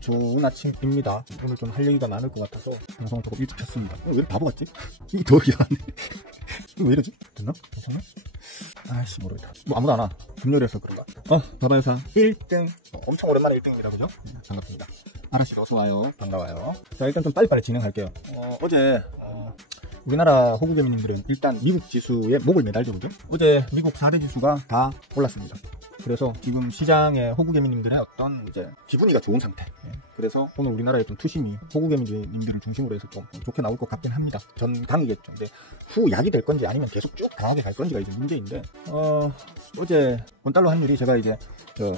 좋은 아침입니다. 오늘 좀 할 얘기가 많을 것 같아서 방송을 조금 일찍 켰습니다. 왜 이렇게 바보 같지? 이게 더 이상하네. 이거 왜 이러지? 됐나? 괜찮나? 아이씨 모르겠다. 뭐 아무도 안 와. 금요일에서 그런가? 바바회사 1등. 엄청 오랜만에 1등입니다. 그죠? 반갑습니다. 아라씨도 어서와요. 반가워요. 자, 일단 좀 빨리빨리 진행할게요. 어제 우리나라 호구개미님들은 일단 미국 지수에 목을 매달죠. 그죠? 어제 미국 4대 지수가 다 올랐습니다. 그래서 지금 시장의 호구개미님들의 어떤 이제 기분이가 좋은 상태. 그래서 오늘 우리나라의 좀 투심이 호구개미님들을 중심으로 해서 좀 좋게 나올 것 같긴 합니다. 전강이겠죠. 근데 후 약이 될 건지 아니면 계속 쭉 강하게 갈 건지가 이제 문제인데, 어제 원달러 환율이 제가 이제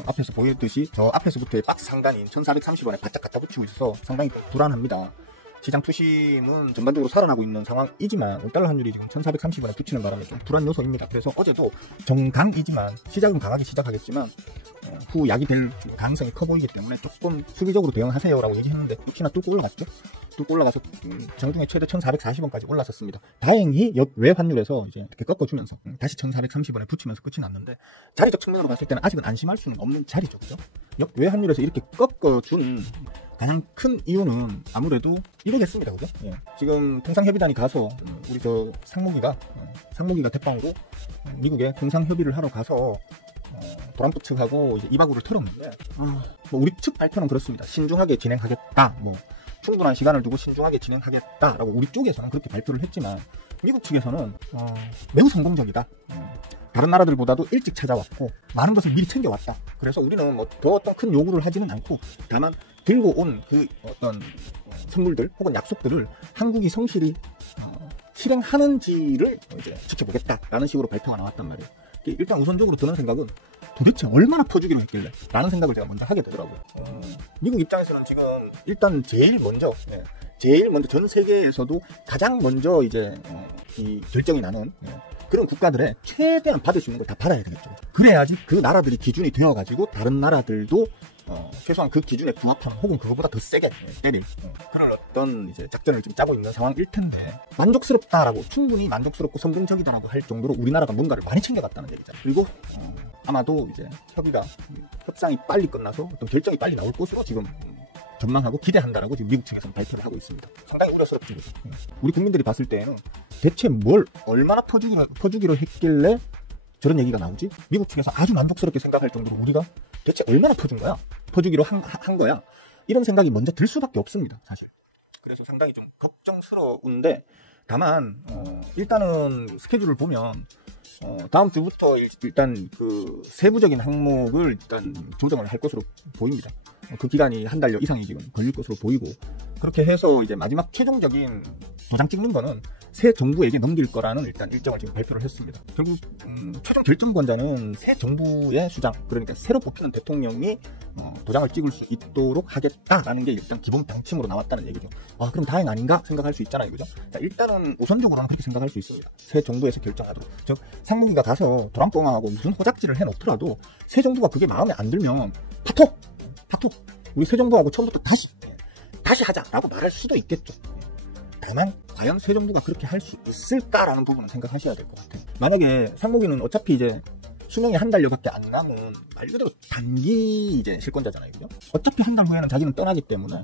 앞에서 보였듯이 저 앞에서부터의 박스 상단인 1430원에 바짝 갖다 붙이고 있어서 상당히 불안합니다. 시장 투심은 전반적으로 살아나고 있는 상황이지만 원달러 환율이 지금 1430원에 붙이는 바람에 좀 불안 요소입니다. 그래서 어제도 정강이지만 시작은 강하게 시작하겠지만 후 약이 될 가능성이 커 보이기 때문에 조금 수비적으로 대응하세요 라고 얘기했는데 혹시나 뚫고 올라갔죠? 뚫고 올라가서 장중에 최대 1440원까지 올랐었습니다. 다행히 역외 환율에서 이제 이렇게 꺾어주면서 다시 1430원에 붙이면서 끝이 났는데, 자리적 측면으로 봤을 때는 아직은 안심할 수는 없는 자리죠. 그죠? 역외 환율에서 이렇게 꺾어준 가장 큰 이유는 아무래도 이거겠습니다. 그죠? 예. 지금 통상협의단이 가서 우리 저 상무기가 대빵으로 미국에 통상협의를 하러 가서 트럼프 측하고 이제 이바구를 털었는데, 뭐 우리 측 발표는 그렇습니다. 신중하게 진행하겠다. 뭐 충분한 시간을 두고 신중하게 진행하겠다라고 우리 쪽에서는 그렇게 발표를 했지만, 미국 측에서는 매우 성공적이다. 다른 나라들보다도 일찍 찾아왔고 많은 것을 미리 챙겨왔다. 그래서 우리는 뭐 더 어떤 큰 요구를 하지는 않고 다만 들고 온 그 어떤 선물들 혹은 약속들을 한국이 성실히 실행하는지를 이제 지켜보겠다라는 식으로 발표가 나왔단 말이에요. 일단 우선적으로 드는 생각은 도대체 얼마나 퍼주기로 했길래 라는 생각을 제가 먼저 하게 되더라고요. 미국 입장에서는 지금 일단 제일 먼저 전 세계에서도 가장 먼저 이제 이 결정이 나는 그런 국가들의 최대한 받을 수 있는 걸 다 받아야 되겠죠. 그래야지 그 나라들이 기준이 되어가지고 다른 나라들도 최소한 그 기준에 부합하는 혹은 그거보다 더 세게 때릴 그런 어떤 이제 작전을 좀 짜고 있는 상황일 텐데, 만족스럽다라고, 충분히 만족스럽고 성공적이다라고 할 정도로 우리나라가 뭔가를 많이 챙겨갔다는 얘기잖아요. 그리고 아마도 이제 협상이 빨리 끝나서 어떤 결정이 빨리 나올 것으로 지금 전망하고 기대한다라고 지금 미국 측에서는 발표를 하고 있습니다. 상당히 우려스럽죠. 우리 국민들이 봤을 때에는 대체 뭘 얼마나 퍼주기로 했길래 저런 얘기가 나오지? 미국 측에서 아주 만족스럽게 생각할 정도로 우리가 대체 얼마나 퍼준 거야? 퍼주기로 한 거야? 이런 생각이 먼저 들 수밖에 없습니다, 사실. 그래서 상당히 좀 걱정스러운데, 다만 일단은 스케줄을 보면 다음 주부터 일단 그 세부적인 항목을 일단 조정을 할 것으로 보입니다. 그 기간이 한 달여 이상이 지금 걸릴 것으로 보이고, 그렇게 해서 이제 마지막 최종적인 도장 찍는 거는 새 정부에게 넘길 거라는 일단 일정을 지금 발표를 했습니다. 결국 최종 결정권자는 새 정부의 수장, 그러니까 새로 뽑히는 대통령이 도장을 찍을 수 있도록 하겠다라는 게 일단 기본 방침으로 나왔다는 얘기죠. 그럼 다행 아닌가 생각할 수 있잖아요, 그죠? 자, 일단은 우선적으로는 그렇게 생각할 수 있습니다. 새 정부에서 결정하도록. 즉 상무기가 가서 트럼프하고 무슨 호작질을 해놓더라도 새 정부가 그게 마음에 안 들면 파토 우리 새 정부하고 처음부터 다시 하자라고 말할 수도 있겠죠. 다만 과연 새 정부가 그렇게 할 수 있을까라는 부분을 생각하셔야 될 것 같아요. 만약에 상무기는 어차피 이제 수명이 한 달여밖에 안 남은 말 그대로 단기 이제 실권자잖아요, 그죠? 어차피 한 달 후에는 자기는 떠나기 때문에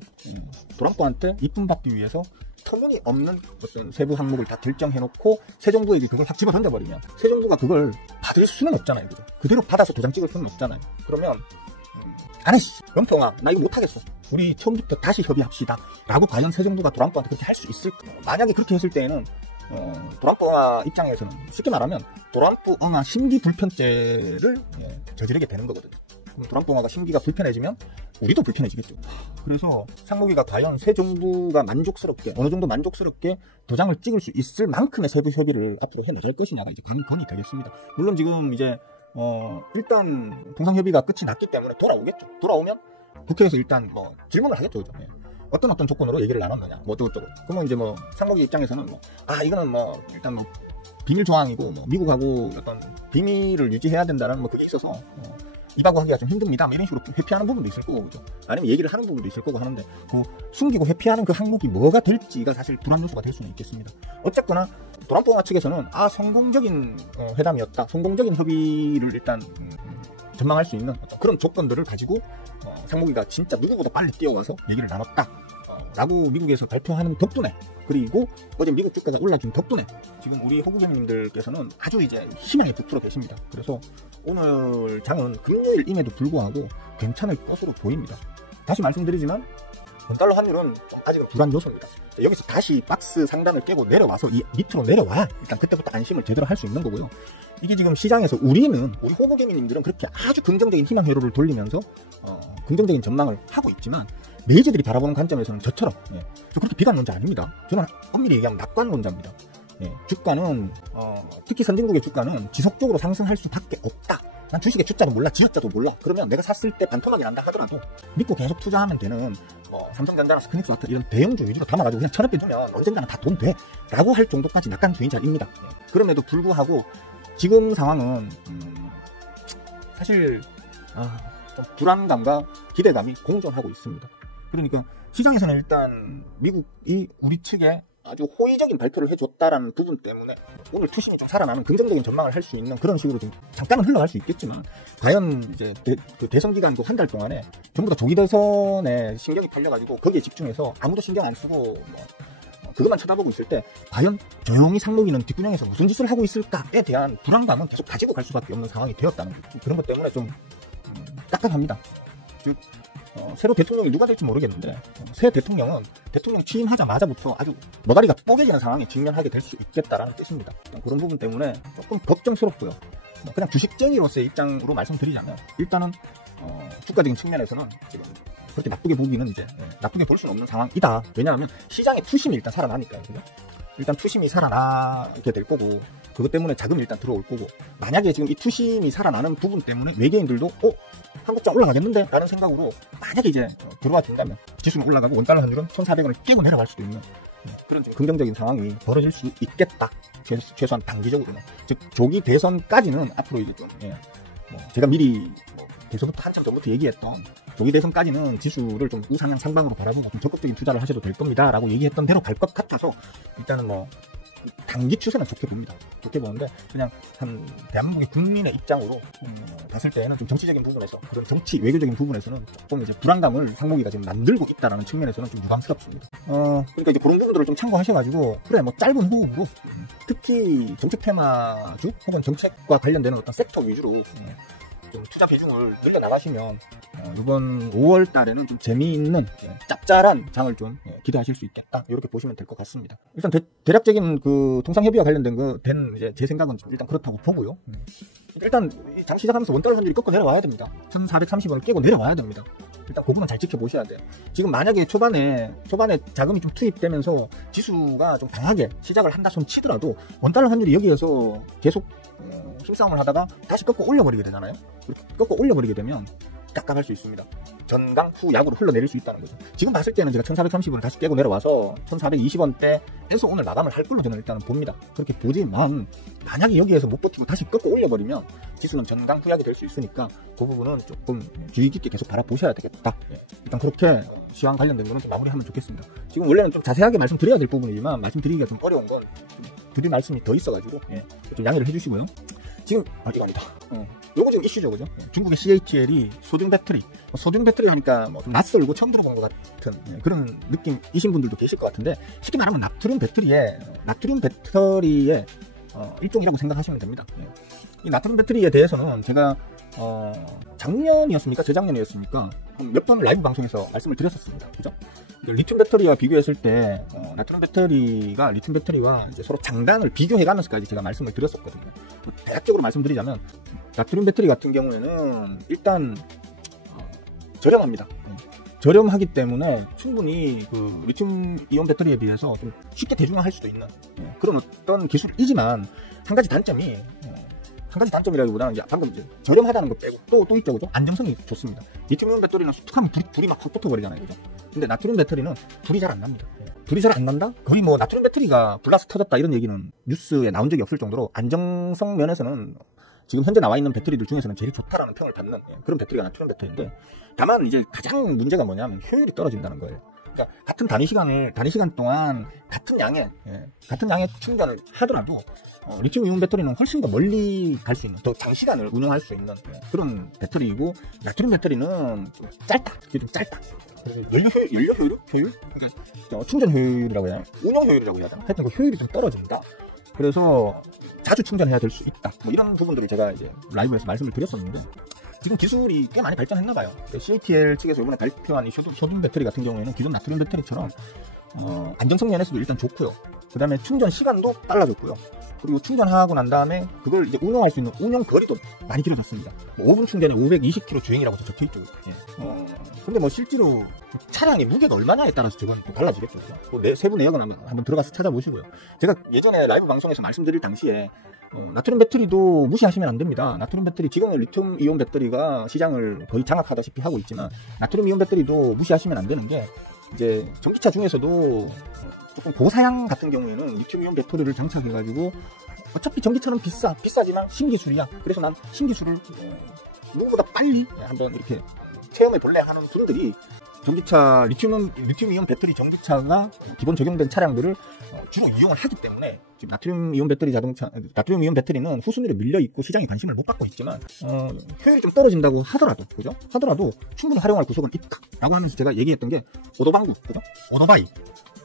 트럼프한테 이쁨 받기 위해서 터무니없는 어떤 세부 항목을 다 결정해놓고 새 정부에게 그걸 확 집어 던져버리면 새 정부가 그걸 받을 수는 없잖아요, 그죠? 그대로 받아서 도장 찍을 수는 없잖아요. 그러면 아니 명평아, 나 이거 못하겠어, 우리 처음부터 다시 협의합시다 라고 과연 새 정부가 트럼프한테 그렇게 할 수 있을까? 만약에 그렇게 했을 때에는 트럼프 입장에서는 쉽게 말하면 트럼프 심기 불편죄를 저지르게 되는 거거든요. 그럼 트럼프 심기가 불편해지면 우리도 불편해지겠죠. 그래서 상무기가 과연 새 정부가 만족스럽게, 어느 정도 만족스럽게 도장을 찍을 수 있을 만큼의 세부 협의를 앞으로 해나갈 것이냐가 이제 관건이 되겠습니다. 물론 지금 이제 일단 통상협의가 끝이 났기 때문에 돌아오겠죠. 돌아오면 국회에서 일단 뭐 질문을 하겠죠, 그죠? 어떤 조건으로 얘기를 나눴느냐, 뭐 어쩌고저쩌고. 그러면 이제 뭐 상무기 입장에서는 이거는 뭐 일단 뭐 비밀 조항이고 뭐 미국하고 어떤 비밀을 유지해야 된다라는 뭐 그게 있어서 이바구 하기가 좀 힘듭니다, 뭐 이런 식으로 회피하는 부분도 있을 거고, 그죠? 아니면 얘기를 하는 부분도 있을 거고 하는데, 그 숨기고 회피하는 그 항목이 뭐가 될지가 사실 불안 요소가 될 수는 있겠습니다. 어쨌거나 트럼프 측에서는 성공적인 회담이었다, 성공적인 협의를 일단 전망할 수 있는 어떤 그런 조건들을 가지고 상무기가 진짜 누구보다 빨리 뛰어와서 얘기를 나눴다 라고 미국에서 발표하는 덕분에, 그리고 어제 미국 주가가 올라준 덕분에 지금 우리 호구개미님들께서는 아주 이제 희망에 부풀어 계십니다. 그래서 오늘 장은 금요일임에도 불구하고 괜찮을 것으로 보입니다. 다시 말씀드리지만 원달러 환율은 아직은 불안 요소입니다. 여기서 다시 박스 상단을 깨고 내려와서 이 밑으로 내려와야 일단 그때부터 안심을 제대로 할 수 있는 거고요. 이게 지금 시장에서 우리 호구개미님들은 그렇게 아주 긍정적인 희망 회로를 돌리면서 긍정적인 전망을 하고 있지만, 매니저들이 바라보는 관점에서는 저처럼 저 그렇게 비관론자 아닙니다. 저는 엄밀히 얘기하면 낙관론자입니다. 주가는 특히 선진국의 주가는 지속적으로 상승할 수밖에 없다. 난 주식의 주자도 몰라, 지어자도 몰라. 그러면 내가 샀을 때 반토막이 난다 하더라도 믿고 계속 투자하면 되는 삼성전자나 스크닉스와트 이런 대형주 위주로 담아가지고 그냥 1,000원 주면 언젠가는 다 돈 돼 라고 할 정도까지 낙관주의자입니다. 그럼에도 불구하고 지금 상황은 사실 좀 불안감과 기대감이 공존하고 있습니다. 그러니까 시장에서는 일단 미국이 우리 측에 아주 호의적인 발표를 해줬다라는 부분 때문에 오늘 투심이 좀 살아나는 긍정적인 전망을 할 수 있는 그런 식으로 좀 잠깐은 흘러갈 수 있겠지만, 과연 이제 그 대선 기간 그 한 달 동안에 전부 다 조기 대선에 신경이 팔려가지고 거기에 집중해서 아무도 신경 안 쓰고 그것만 쳐다보고 있을 때 과연 조용히 상무기는 뒷구녕에서 무슨 짓을 하고 있을까에 대한 불안감은 계속 가지고 갈 수밖에 없는 상황이 되었다는 거죠. 그런 것 때문에 좀 딱딱합니다. 즉 새로 대통령이 누가 될지 모르겠는데 새 대통령은 대통령 취임하자마자부터 아주 머다리가 뽀개지는 상황에 직면하게 될 수 있겠다라는 뜻입니다. 그런 부분 때문에 조금 걱정스럽고요. 그냥 주식쟁이로서의 입장으로 말씀드리자면 일단은 주가적인 측면에서는 지금 그렇게 나쁘게 보기는 이제 나쁘게 볼 수는 없는 상황이다. 왜냐하면 시장의 투심이 일단 살아나니까요. 그죠? 일단 투심이 살아나게 될 거고, 그것 때문에 자금이 일단 들어올 거고, 만약에 지금 이 투심이 살아나는 부분 때문에 외계인들도 한국장 올라가겠는데? 라는 생각으로 만약에 이제 들어와 준다면 지수는 올라가고 원달러 환율은 1,400원을 깨고 내려갈 수도 있는 그런 좀 긍정적인 상황이 벌어질 수 있겠다. 최소한 단기적으로는. 즉 조기 대선까지는 앞으로 이제 좀 제가 미리 대선부터 한참 전부터 얘기했던 조기 대선까지는 지수를 좀 우상향 상방으로 바라보고 좀 적극적인 투자를 하셔도 될 겁니다 라고 얘기했던 대로 갈 것 같아서 일단은 단기 추세는 좋게 봅니다. 좋게 보는데 그냥 한 대한민국의 국민의 입장으로 봤을 때는 좀 정치적인 부분에서, 그런 정치 외교적인 부분에서는 조금 이제 불안감을 상무기가 지금 만들고 있다라는 측면에서는 좀 유감스럽습니다. 그러니까 이제 그런 부분들을 좀 참고하셔가지고 그래 짧은 호흡으로 특히 정책 테마주 혹은 정책과 관련되는 어떤 섹터 위주로 좀 투자 비중을 늘려나가시면 이번 5월 달에는 좀 재미있는 짭짤한 장을 좀 기대하실 수 있겠다, 이렇게 보시면 될 것 같습니다. 일단 대략적인 그 통상협의와 관련된 이제 제 생각은 일단 그렇다고 보고요. 일단 장 시작하면서 원달러 환율이 꺾어 내려와야 됩니다. 1,430원을 깨고 내려와야 됩니다. 일단 그거는 잘 지켜보셔야 돼요. 지금 만약에 초반에 자금이 좀 투입되면서 지수가 좀 강하게 시작을 한다 손 치더라도 원달러 환율이 여기에서 계속 힘싸움을 하다가 다시 꺾어 올려버리게 되잖아요. 이렇게 꺾어 올려버리게 되면 깝깝할 수 있습니다. 전강 후약으로 흘러내릴 수 있다는 거죠. 지금 봤을 때는 제가 1,430원을 다시 깨고 내려와서 1,420원대에서 오늘 마감을 할 걸로 저는 일단은 봅니다. 그렇게 보지만 만약에 여기에서 못 버티고 다시 꺾어 올려버리면 지수는 전강 후약이 될 수 있으니까 그 부분은 조금 주의 깊게 계속 바라보셔야 되겠다. 일단 그렇게 시황 관련된 거는 좀 마무리하면 좋겠습니다. 지금 원래는 좀 자세하게 말씀드려야 될 부분이지만 말씀드리기가 좀 어려운 건 드릴 말씀이 더 있어가지고 좀 양해를 해주시고요. 지금 이거 아니다. 요거 지금 이슈죠, 그죠? 중국의 CATL이 소중 배터리 하니까 좀 낯설고 처음 들어본 것 같은 그런 느낌이신 분들도 계실 것 같은데, 쉽게 말하면 나트륨 배터리의 일종이라고 생각하시면 됩니다. 이 나트륨 배터리에 대해서는 제가 작년이었습니까? 재작년이었습니까? 몇 번 라이브 방송에서 말씀을 드렸었습니다. 그죠? 리튬 배터리와 비교했을 때 나트륨 배터리와 이제 서로 장단을 비교해가면서까지 제가 말씀을 드렸었거든요. 대략적으로 말씀드리자면 나트륨 배터리 같은 경우에는 일단 저렴합니다. 저렴하기 때문에 충분히 그 리튬 이온 배터리에 비해서 좀 쉽게 대중화할 수도 있는 그런 어떤 기술이지만 한 가지 단점이라기보다는 이제 방금 이제 저렴하다는 거 빼고 또 있죠, 그죠? 안정성이 좋습니다. 리튬이온 배터리는 툭하면 불이 막 확 붙어버리잖아요, 그죠? 근데 나트륨 배터리는 불이 잘 안 납니다. 불이 잘 안 난다? 거의 나트륨 배터리가 불나서 터졌다 이런 얘기는 뉴스에 나온 적이 없을 정도로 안정성 면에서는 지금 현재 나와 있는 배터리들 중에서는 제일 좋다라는 평을 받는 그런 배터리가 나트륨 배터리인데, 다만 이제 가장 문제가 뭐냐면 효율이 떨어진다는 거예요. 그러니까 같은 단위 시간 동안 같은 양의 충전을 하더라도 리튬 이온 배터리는 훨씬 더 멀리 갈 수 있는, 더 장시간을 운영할 수 있는 그런 배터리이고, 나트륨 배터리는 좀 짧다. 그게 좀 짧다. 연료 효율? 그러니까 충전 효율이라고 해야 하나? 운영 효율이라고 해야 되나? 하여튼 그 효율이 좀 떨어진다. 그래서 자주 충전해야 될 수 있다. 뭐 이런 부분들을 제가 이제 라이브에서 말씀을 드렸었는데, 지금 기술이 꽤 많이 발전했나봐요. CATL 측에서 이번에 발표한 이 소듐 배터리 같은 경우에는 기존 나트륨 배터리처럼 안정성 면에서도 일단 좋고요. 그 다음에 충전 시간도 빨라졌고요. 그리고 충전하고 난 다음에 그걸 이제 운영할 수 있는 운영 거리도 많이 길어졌습니다. 뭐 5분 충전에 520km 주행이라고 적혀있죠. 근데 뭐 실제로 차량의 무게가 얼마냐에 따라서 저건 또 달라지겠죠. 세부 내역은 한번 들어가서 찾아보시고요. 제가 예전에 라이브 방송에서 말씀드릴 당시에 나트륨 배터리도 무시하시면 안 됩니다. 나트륨 배터리, 지금은 리튬 이온 배터리가 시장을 거의 장악하다시피 하고 있지만, 나트륨 이온 배터리도 무시하시면 안 되는 게, 이제 전기차 중에서도 조금 고사양 같은 경우에는 리튬 이온 배터리를 장착해가지고, 어차피 전기차는 비싸지만 신기술이야. 그래서 난 신기술을 누구보다 빨리 한번 이렇게 체험해 볼래 하는 분들이, 전기차 리튬 이온 배터리 전기차가 기본 적용된 차량들을 주로 이용을 하기 때문에, 지금 나트륨 이온 배터리는 후순위로 밀려 있고 시장에 관심을 못 받고 있지만, 효율이 좀 떨어진다고 하더라도, 그죠? 하더라도 충분히 활용할 구석은 있다라고 하면서 제가 얘기했던 게 오토방구, 그죠?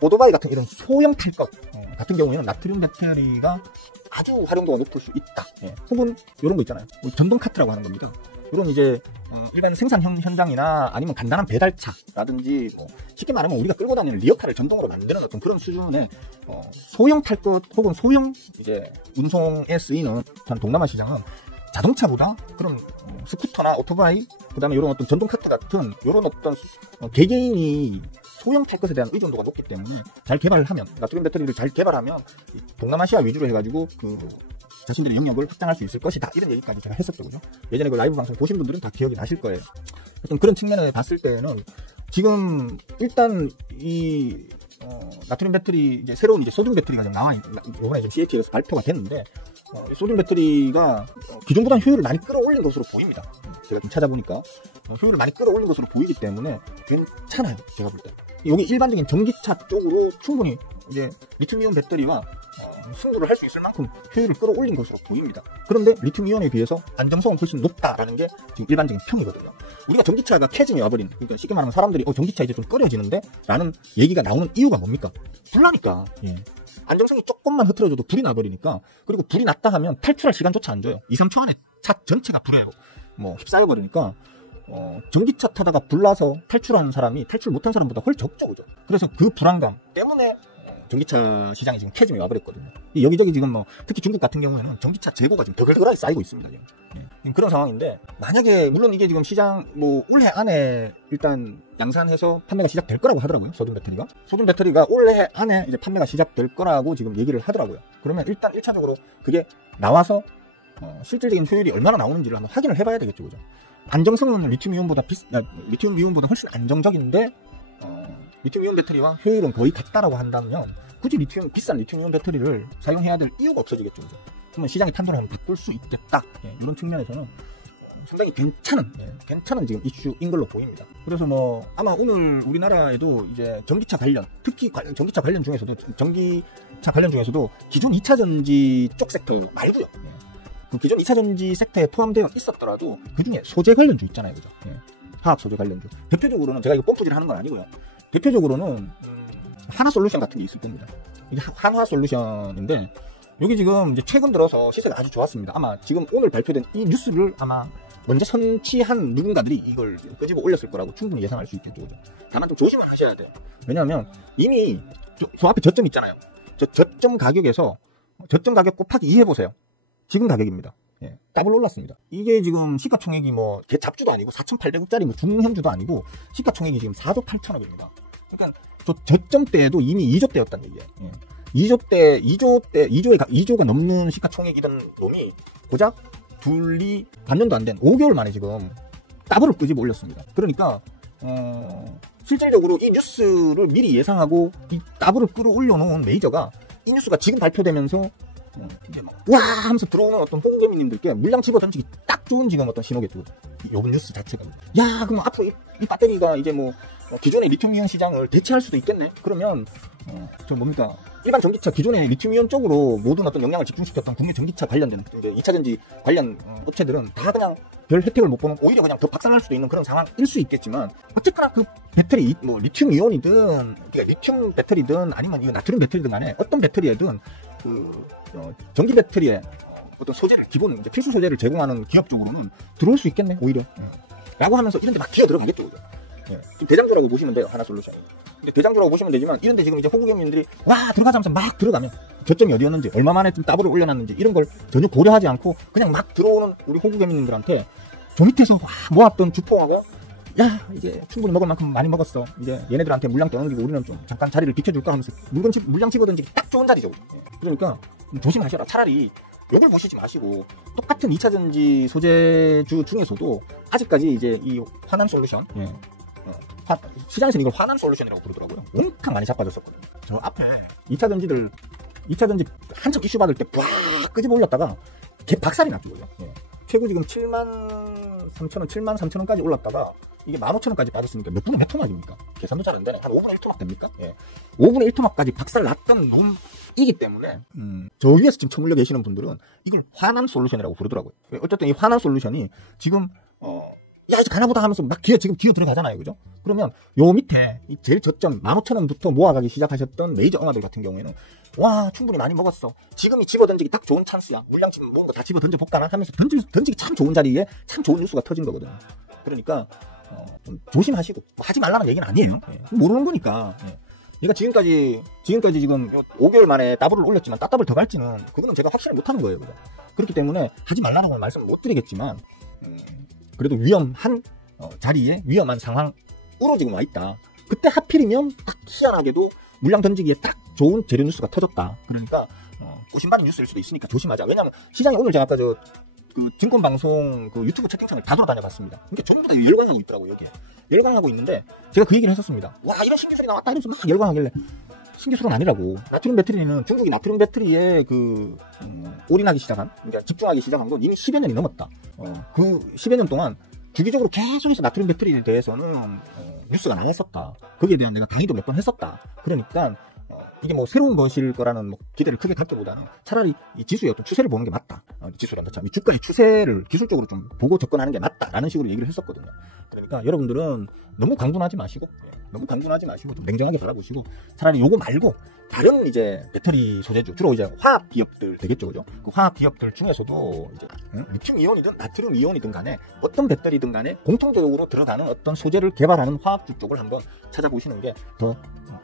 오토바이 같은 이런 소형 탈 것 같은 경우에는 나트륨 배터리가 아주 활용도가 높을 수 있다. 혹은 이런 거 있잖아요. 전동 카트라고 하는 겁니다. 이런 이제 일반 생산 현장이나 아니면 간단한 배달차라든지, 쉽게 말하면 우리가 끌고 다니는 리어카를 전동으로 만드는 어떤 그런 수준의 소형 탈 것 혹은 소형 이제 운송에 쓰이는 동남아 시장은 자동차보다 그런 스쿠터나 오토바이, 그 다음에 이런 어떤 전동 카트 같은 이런 어떤 개개인이 소형 탈 것에 대한 의존도가 높기 때문에, 잘 개발을 하면, 나트륨 배터리를 잘 개발하면 동남아시아 위주로 해가지고 자신들의 영역을 확장할 수 있을 것이다. 이런 얘기까지 제가 했었죠. 그죠? 예전에 그 라이브 방송 보신 분들은 다 기억이 나실 거예요. 하여튼 그런 측면에 봤을 때는 지금 일단 이 나트륨 배터리, 이제 새로운 이제 소듐 배터리가 좀 이번에 좀 CATL에서 발표가 됐는데, 소듐 배터리가 기존보다는 효율을 많이 끌어올린 것으로 보입니다. 제가 좀 찾아보니까 효율을 많이 끌어올린 것으로 보이기 때문에 괜찮아요. 제가 볼 때 여기 일반적인 전기차 쪽으로 충분히 이제 리튬이온 배터리와 승부를 할 수 있을 만큼 효율을 끌어올린 것으로 보입니다. 그런데 리튬이온에 비해서 안정성은 훨씬 높다라는 게 지금 일반적인 평이거든요. 우리가 전기차가 캐즘이 와버린, 그러니까 쉽게 말하면 사람들이 전기차 이제 좀 꺼려지는데 라는 얘기가 나오는 이유가 뭡니까? 불나니까. 안정성이 조금만 흐트러져도 불이 나버리니까. 그리고 불이 났다 하면 탈출할 시간조차 안 줘요. 2, 3초 안에 차 전체가 불에 휩싸여 버리니까 전기차 타다가 불나서 탈출하는 사람이 탈출 못한 사람보다 훨씬 적죠. 그죠? 그래서 그 불안감 때문에 전기차 시장이 지금 캐즘이 와버렸거든요. 여기저기 지금 특히 중국 같은 경우에는 전기차 재고가 지금 덜덜덜하게 쌓이고 있습니다. 지금. 그런 상황인데, 만약에 물론 이게 지금 시장 올해 안에 일단 양산해서 판매가 시작될 거라고 하더라고요. 소듐 배터리가 올해 안에 이제 판매가 시작될 거라고 지금 얘기를 하더라고요. 그러면 일단 1차적으로 그게 나와서 실질적인 효율이 얼마나 나오는지를 한번 확인을 해봐야 되겠죠. 그죠? 안정성은 리튬 이온보다 훨씬 안정적인데, 리튬 이온 배터리와 효율은 거의 같다라고 한다면 굳이 비싼 리튬 이온 배터리를 사용해야 될 이유가 없어지겠죠. 그러면 시장의 판도를 한번 바꿀 수 있겠다. 이런 측면에서는 상당히 괜찮은 지금 이슈인 걸로 보입니다. 그래서 아마 오늘 우리나라에도 이제 전기차 관련, 특히 전기차 관련 중에서도 기존 2차 전지 쪽 섹터 말고요. 그 기존 2차 전지 섹터에 포함되어 있었더라도 그 중에 소재 관련주 있잖아요. 그죠? 화학 소재 관련주. 대표적으로는 제가 이거 뽐뿌질 하는 건 아니고요. 대표적으로는 한화솔루션 같은 게 있을 겁니다. 이게 한화솔루션인데, 여기 지금 이제 최근 들어서 시세가 아주 좋았습니다. 아마 지금 오늘 발표된 이 뉴스를 아마 먼저 선취한 누군가들이 이걸 끄집어 올렸을 거라고 충분히 예상할 수 있겠죠. 다만 좀 조심을 하셔야 돼요. 왜냐하면 이미 저 앞에 저점 있잖아요. 저점 가격 곱하기 2 해보세요. 지금 가격입니다. 더블 올랐습니다. 이게 지금 시가총액이 잡주도 아니고 4,800억짜리 중형주도 아니고 시가총액이 지금 4조 8천억입니다. 그러니까 저점 때에도 이미 2조 때였단 얘기예요. 2조가 넘는 시가총액이던 놈이 고작 반년도 안 된 5개월 만에 지금 더블을 끄집어 올렸습니다. 그러니까 실질적으로 이 뉴스를 미리 예상하고 이 더블을 끌어올려 놓은 메이저가 이 뉴스가 지금 발표되면서 이제 와 하면서 들어오는 어떤 호구개미님들께 물량 집어 던지기 딱 좋은 지금 어떤 신호겠죠. 요 뉴스 자체가. 야, 그럼 앞으로 이 배터리가 이제 기존의 리튬이온 시장을 대체할 수도 있겠네. 그러면 저 뭡니까? 일반 전기차 기존의 리튬이온 쪽으로 모든 어떤 역량을 집중시켰던 국내 전기차 관련된 이제 2차전지 관련 업체들은 다 그냥 별 혜택을 못 보는, 오히려 그냥 더 박살날 수도 있는 그런 상황일 수 있겠지만, 어쨌거나 그 배터리, 뭐 리튬이온이든 그러니까 리튬 배터리든 아니면 이거 나트륨 배터리든 간에 어떤 배터리에든 그 전기 배터리에 어떤 소재를, 기본 이제 필수 소재를 제공하는 기업 쪽으로는 들어올 수 있겠네, 오히려. 라고 하면서 이런 데 막 기어 들어가겠죠, 그죠? 지금 대장주라고 보시면 돼요, 하나솔루션이. 근데 대장주라고 보시면 되지만, 이런데 지금 이제 호구개미님들이 와 들어가자면서 막 들어가면 저점이 어디였는지, 얼마 만에 좀 따블을 올려놨는지 이런 걸 전혀 고려하지 않고 그냥 막 들어오는 우리 호구개미님들한테 저 밑에서 와 모았던 주포하고, 야 이제 충분히 먹을 만큼 많이 먹었어, 이제 얘네들한테 물량 떠넘기고 우리는 좀 잠깐 자리를 비켜줄까 하면서 물량 집어던지기 딱 좋은 자리죠. 그러니까 조심하셔라. 차라리 욕을 보시지 마시고, 똑같은 2차전지 소재주 중에서도 아직까지 이제 이 화난 솔루션, 시장에서는 이걸 화난 솔루션이라고 부르더라고요. 엄청 많이 자빠졌었거든요. 저 앞에 2차전지 한참 이슈 받을 때 쫙 끄집어 올렸다가 개 박살이 났죠. 최고 지금 73,000원, 73,000원까지 올랐다가 이게 15,000원까지 빠졌으니까 몇 분의 몇 토막입니까? 계산도 잘 안 되네. 한 5분의 1토막 됩니까? 5분의 1토막까지 박살 났던 놈이기 때문에 저 위에서 지금 처물려 계시는 분들은 이걸 화난 솔루션이라고 부르더라고요. 어쨌든 이 화난 솔루션이 지금 야 이제 가나보다 하면서 막 지금 기어 들어가잖아요, 그죠? 그러면 요 밑에 제일 저점 15,000원부터 모아가기 시작하셨던 메이저 엉아들 같은 경우에는 와 충분히 많이 먹었어, 지금이 집어던지기 딱 좋은 찬스야, 물량 지금 모은 거 다 집어 던져볼까나 하면서 던지기 참 좋은 자리에 참 좋은 뉴스가 터진 거거든요. 그러니까 좀 조심하시고, 하지 말라는 얘기는 아니에요. 모르는 거니까. 얘가 지금까지 지금 5개월 만에 더블을 올렸지만 따블 더 갈지는 그거는 제가 확신을 못하는 거예요, 그죠? 그렇기 때문에 하지 말라는 걸 말씀 못 드리겠지만, 그래도 위험한 자리에 위험한 상황으로 지금 와 있다. 그때 하필이면 딱 희한하게도 물량 던지기에 딱 좋은 재료 뉴스가 터졌다. 그러니까 고심받은 뉴스일 수도 있으니까 조심하자. 왜냐하면 시장이 오늘 제가 아까 그 증권방송 그 유튜브 채팅창을 다 돌아다녀봤습니다. 그러니까 전부 다 열광하고 있더라고요. 여기에 열광하고 있는데 제가 그 얘기를 했었습니다. 와 이런 신기술이 나왔다 이러면서 막 열광하길래, 신기술은 아니라고. 나트륨 배터리는 중국이 나트륨 배터리에 올인하기 시작한, 그러니까 집중하기 시작한 건 이미 10여 년이 넘었다. 그 10여 년 동안 주기적으로 계속해서 나트륨 배터리에 대해서는 뉴스가 나왔었다. 거기에 대한 내가 강의도 몇 번 했었다. 그러니까 이게 뭐 새로운 것일 거라는 뭐 기대를 크게 갖기보다는 차라리 이 지수의 어떤 추세를 보는 게 맞다. 지수란다 참. 이 주가의 추세를 기술적으로 좀 보고 접근하는 게 맞다라는 식으로 얘기를 했었거든요. 그러니까 여러분들은 너무 강분하지 마시고, 좀 냉정하게 바라보시고, 차라리 요거 말고 다른 이제 배터리 소재주, 주로 이제 화학 기업들 되겠죠, 그죠? 그 화학 기업들 중에서도 이제 리튬 이온이든 나트륨 이온이든 간에 어떤 배터리든 간에 공통적으로 들어가는 어떤 소재를 개발하는 화학주 쪽을 한번 찾아보시는 게 더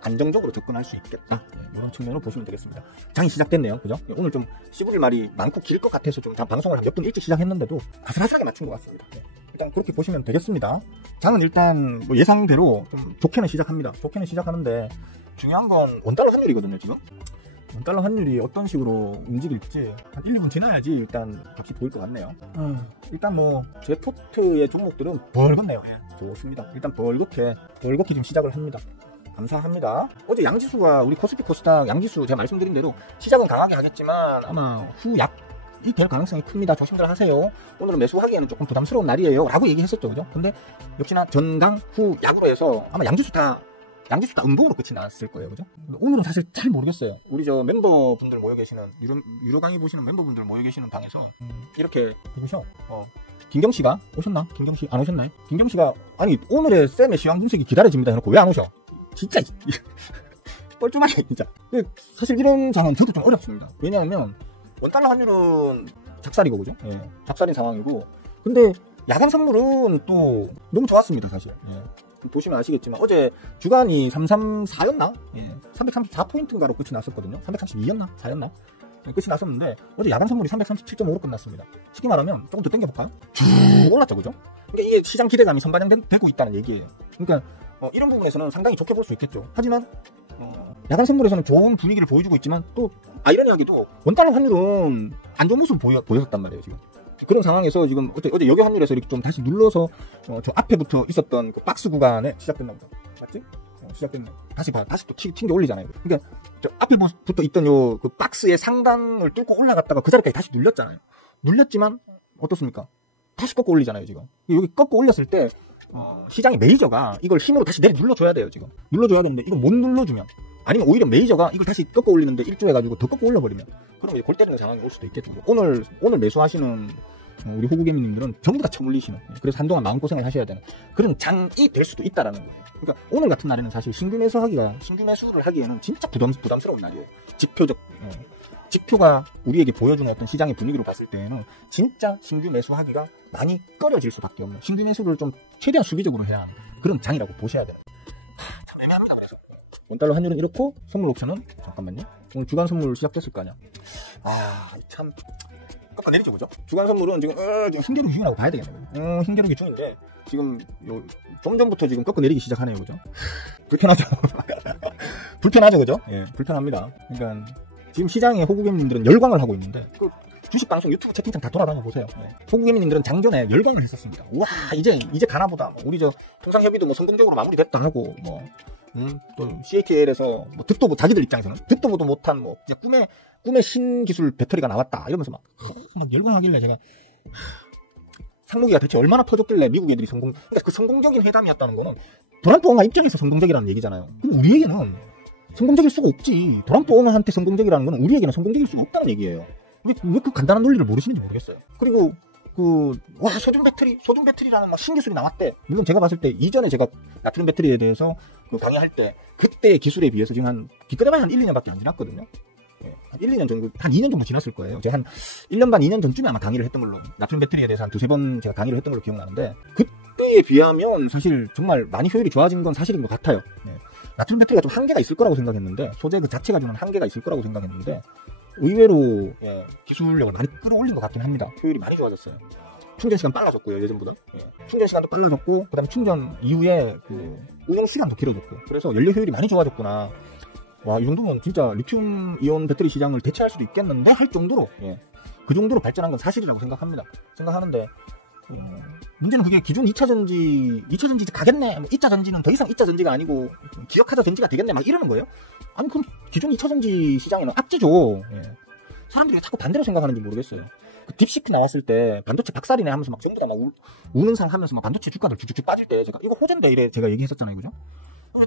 안정적으로 접근할 수 있겠다. 이런 측면으로 보시면 되겠습니다. 장이 시작됐네요, 그죠? 오늘 좀 씹을 말이 많고 길 것 같아서 좀 방송을 몇 분 일찍 시작했는데도 아슬아슬하게 맞춘 것 같습니다. 일단 그렇게 보시면 되겠습니다. 장은 일단 뭐 예상대로 좀 좋게는 시작합니다. 좋게는 시작하는데 중요한 건 원달러 환율이거든요, 지금. 원달러 환율이 어떤 식으로 움직일지 한 1, 2분 지나야지 일단 값이 보일 것 같네요. 일단 뭐 제 포트의 종목들은 벌겋네요. 좋습니다. 일단 벌겋게 좀 시작을 합니다. 감사합니다. 어제 양지수가, 우리 코스피 코스닥 양지수 제가 말씀드린 대로 시작은 강하게 하겠지만 아마 후약이 될 가능성이 큽니다. 조심들 하세요. 오늘은 매수하기에는 조금 부담스러운 날이에요 라고 얘기했었죠, 그죠? 근데 역시나 전강 후 약으로 해서 아마 양지수 다 음봉으로 끝이 났을 거예요, 그죠? 오늘은 사실 잘 모르겠어요. 우리 저 멤버분들 모여 계시는, 유료 강의 보시는 멤버분들 모여 계시는 방에서 이렇게 보셔. 김경씨가 오셨나? 김경씨 안 오셨나요? 김경씨가 아니 오늘의 쌤의 시황 분석이 기다려집니다 해놓고 왜 안 오셔? 진짜 뻘쭘하게 진짜. 사실 이런 장은 저도 좀 어렵습니다. 왜냐하면 원달러 환율은 작살이고, 그죠? 작살인 상황이고, 근데 야간 선물은 또 너무 좋았습니다, 사실. 보시면 아시겠지만 어제 주간이 334였나? 334포인트인가로 끝이 났었거든요. 332였나? 4였나? 끝이 났었는데 어제 야간 선물이 337.5로 끝났습니다. 쉽게 말하면 조금 더 당겨볼까요? 쭉 올랐죠, 그죠? 그러니까 이게 시장 기대감이 선반영되고 있다는 얘기예요. 그러니까 이런 부분에서는 상당히 좋게 볼 수 있겠죠. 하지만 야간 선물에서는 좋은 분위기를 보여주고 있지만 또 아이러니하게도 원달러 환율은 안 좋은 모습을 보였단 말이에요, 지금. 그런 상황에서 지금 어제 여기 환율에서 이렇게 좀 다시 눌러서 저 앞에부터 있었던 그 박스 구간에 시작됐나 보다. 맞지? 시작됐네. 다시 또 튕겨 올리잖아요. 그러니까 저 앞에부터 있던 요 그 박스의 상단을 뚫고 올라갔다가 그 자리까지 다시 눌렸잖아요. 눌렸지만 어떻습니까? 다시 꺾고 올리잖아요, 지금. 여기 꺾고 올렸을 때 시장의 메이저가 이걸 힘으로 다시 내려 눌러줘야 돼요. 지금 눌러줘야 되는데 이거 못 눌러주면, 아니면 오히려 메이저가 이걸 다시 꺾어 올리는데 일조해가지고 더 꺾어 올려버리면, 그럼 이제 골 때리는 상황이 올 수도 있겠죠. 오늘 매수하시는 우리 호구개미님들은 전부 다 처물리시는, 그래서 한동안 마음고생을 하셔야 되는 그런 장이 될 수도 있다라는 거예요. 그러니까 오늘 같은 날에는 사실 신규 매수를 하기에는 진짜 부담스러운 날이에요. 지표가 우리에게 보여주는 어떤 시장의 분위기로 봤을 때에는 진짜 신규 매수하기가 많이 꺼려질 수밖에 없는, 신규 매수를 좀 최대한 수비적으로 해야 하는 그런 장이라고 보셔야 되는. 참 애매합니다. 그래서 원달러 환율은 이렇고, 선물 옵션은 잠깐만요. 오늘 주간 선물 시작됐을 거 아니야. 참 꺾어 내리죠, 그죠? 주간 선물은 지금 힘겨루기 중이라고 봐야 되겠네요. 힘겨루기 중인데 지금 좀 전부터 지금 꺾어 내리기 시작하네요, 그죠? 불편하죠. 불편하죠, 그죠? 예, 불편합니다. 그러니까 지금 시장의 호구개미님들은 열광을 하고 있는데, 그 주식 방송 유튜브 채팅창 다 돌아다녀 보세요. 호구개미님들은 장전에 열광을 했었습니다. 우와, 이제 가나보다. 우리 저 통상협의도 성공적으로 마무리됐다 하고, 또 CATL에서 듣도 자기들 입장에서는 듣도 보도 못한 진짜 꿈의 신기술 배터리가 나왔다 이러면서 막 열광하길래, 제가 상무기가 대체 얼마나 퍼졌길래 미국 애들이 그 성공적인 회담이었다는 거는 도널드 옹아 입장에서 성공적이라는 얘기잖아요. 근데 우리에게는 성공적일 수가 없지. 도널드 옹아한테 성공적이라는 건 우리에게는 성공적일 수가 없다는 얘기예요. 왜 그 간단한 논리를 모르시는지 모르겠어요. 그리고 소중 배터리라는 신기술이 나왔대. 물론 제가 봤을 때 이전에 제가 나트륨 배터리에 대해서 강의할 때 그때 기술에 비해서 지금 기껏해봐야 한 1, 2년밖에 안 지났거든요. 한 1, 2년 정도, 한 2년 정도 지났을 거예요. 제가 한 1년 반, 2년 전쯤에 아마 강의를 했던 걸로, 나트륨 배터리에 대해서 한 두세 번 제가 강의를 했던 걸로 기억나는데, 그때에 비하면 사실 정말 많이 효율이 좋아진 건 사실인 것 같아요. 나트륨 배터리가 좀 한계가 있을 거라고 생각했는데, 소재 그 자체가 주는 한계가 있을 거라고 생각했는데, 의외로 기술력을 많이 끌어올린 것 같긴 합니다. 효율이 많이 좋아졌어요. 충전 시간 빨라졌고요, 예전보다. 충전 시간도 빨라졌고, 그 다음에 충전 이후에 운영 시간도 길어졌고, 그래서 연료 효율이 많이 좋아졌구나. 와, 이 정도면 진짜 리튬 이온 배터리 시장을 대체할 수도 있겠는데 할 정도로, 그 정도로 발전한 건 사실이라고 생각하는데, 문제는 그게 기존 2차 전지 가겠네, 2차 전지는 더 이상 2차 전지가 아니고 기억하자 전지가 되겠네, 막 이러는 거예요. 아니, 그럼 기존 2차 전지 시장에는 악재죠. 사람들이 자꾸 반대로 생각하는지 모르겠어요. 그 딥시크 나왔을 때 반도체 박살이네 하면서 막 전부 다 막 우는 상 하면서 막 반도체 주가들 쭉쭉 빠질 때 제가 이거 호재인데 이래 제가 얘기했었잖아요, 그죠?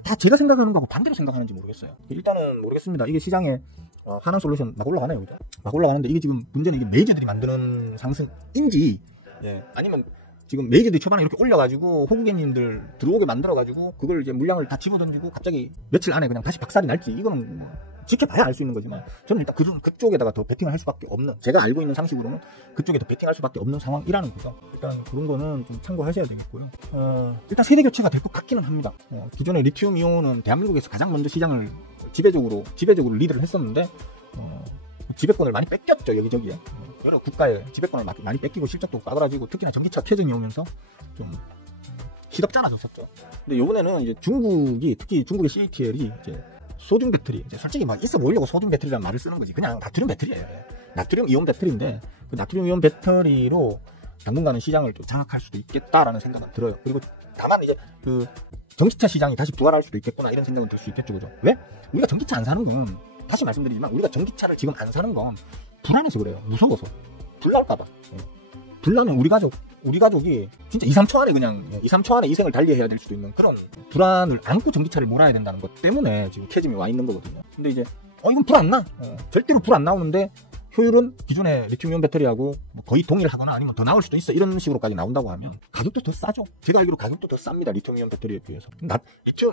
다 제가 생각하는 거하고 반대로 생각하는지 모르겠어요. 일단은 모르겠습니다. 이게 시장에 하나솔루션 막 올라가네요, 그죠? 막 올라가는데 이게 지금 문제는 이게 메이저들이 만드는 상승인지, 아니면 지금 메이저들이 초반에 이렇게 올려가지고 호구개미님들 들어오게 만들어가지고 그걸 이제 물량을 다 집어던지고 갑자기 며칠 안에 그냥 다시 박살이 날지, 이거는 지켜봐야 알 수 있는 거지만, 저는 일단 그쪽에다가 더 베팅을 할 수밖에 없는, 제가 알고 있는 상식으로는 그쪽에 더 베팅할 수밖에 없는 상황이라는 거죠. 일단 그런 거는 좀 참고하셔야 되겠고요. 일단 세대 교체가 될 것 같기는 합니다. 기존의 리튬 이온은 대한민국에서 가장 먼저 시장을 지배적으로 리드를 했었는데, 지배권을 많이 뺏겼죠, 여기저기에. 여러 국가에 지배권을 많이 뺏기고 실적도 빠그라지고, 특히나 전기차 캐증이 오면서 좀 시덥잖아졌었죠. 근데 요번에는 이제 특히 중국의 CATL이 이제 소중 배터리, 이제 솔직히 막 있어 보이려고 소중 배터리라는 말을 쓰는 거지. 그냥 나트륨 배터리예요. 나트륨 이온 배터리인데, 그 나트륨 이온 배터리로 당분간은 시장을 또 장악할 수도 있겠다라는 생각은 들어요. 그리고 다만 이제 그 전기차 시장이 다시 부활할 수도 있겠구나, 이런 생각은 들 수 있겠죠, 그죠? 왜? 우리가 전기차 안 사는 건, 다시 말씀드리지만 우리가 전기차를 지금 안 사는 건 불안해서 그래요. 무서워서. 불 날까봐. 불 나면 우리 가족이 진짜 2, 3초 안에 그냥 2, 3초 안에 이생을 달리해야 될 수도 있는 그런 불안을 안고 전기차를 몰아야 된다는 것 때문에 지금 캐즘이 와 있는 거거든요. 근데 이제 이건 불 안 나. 절대로 불 안 나오는데 효율은 기존의 리튬이온 배터리하고 거의 동일하거나 아니면 더 나올 수도 있어, 이런 식으로까지 나온다고 하면 가격도 더 싸죠. 제가 알기로 가격도 더 쌉니다, 리튬이온 배터리에 비해서.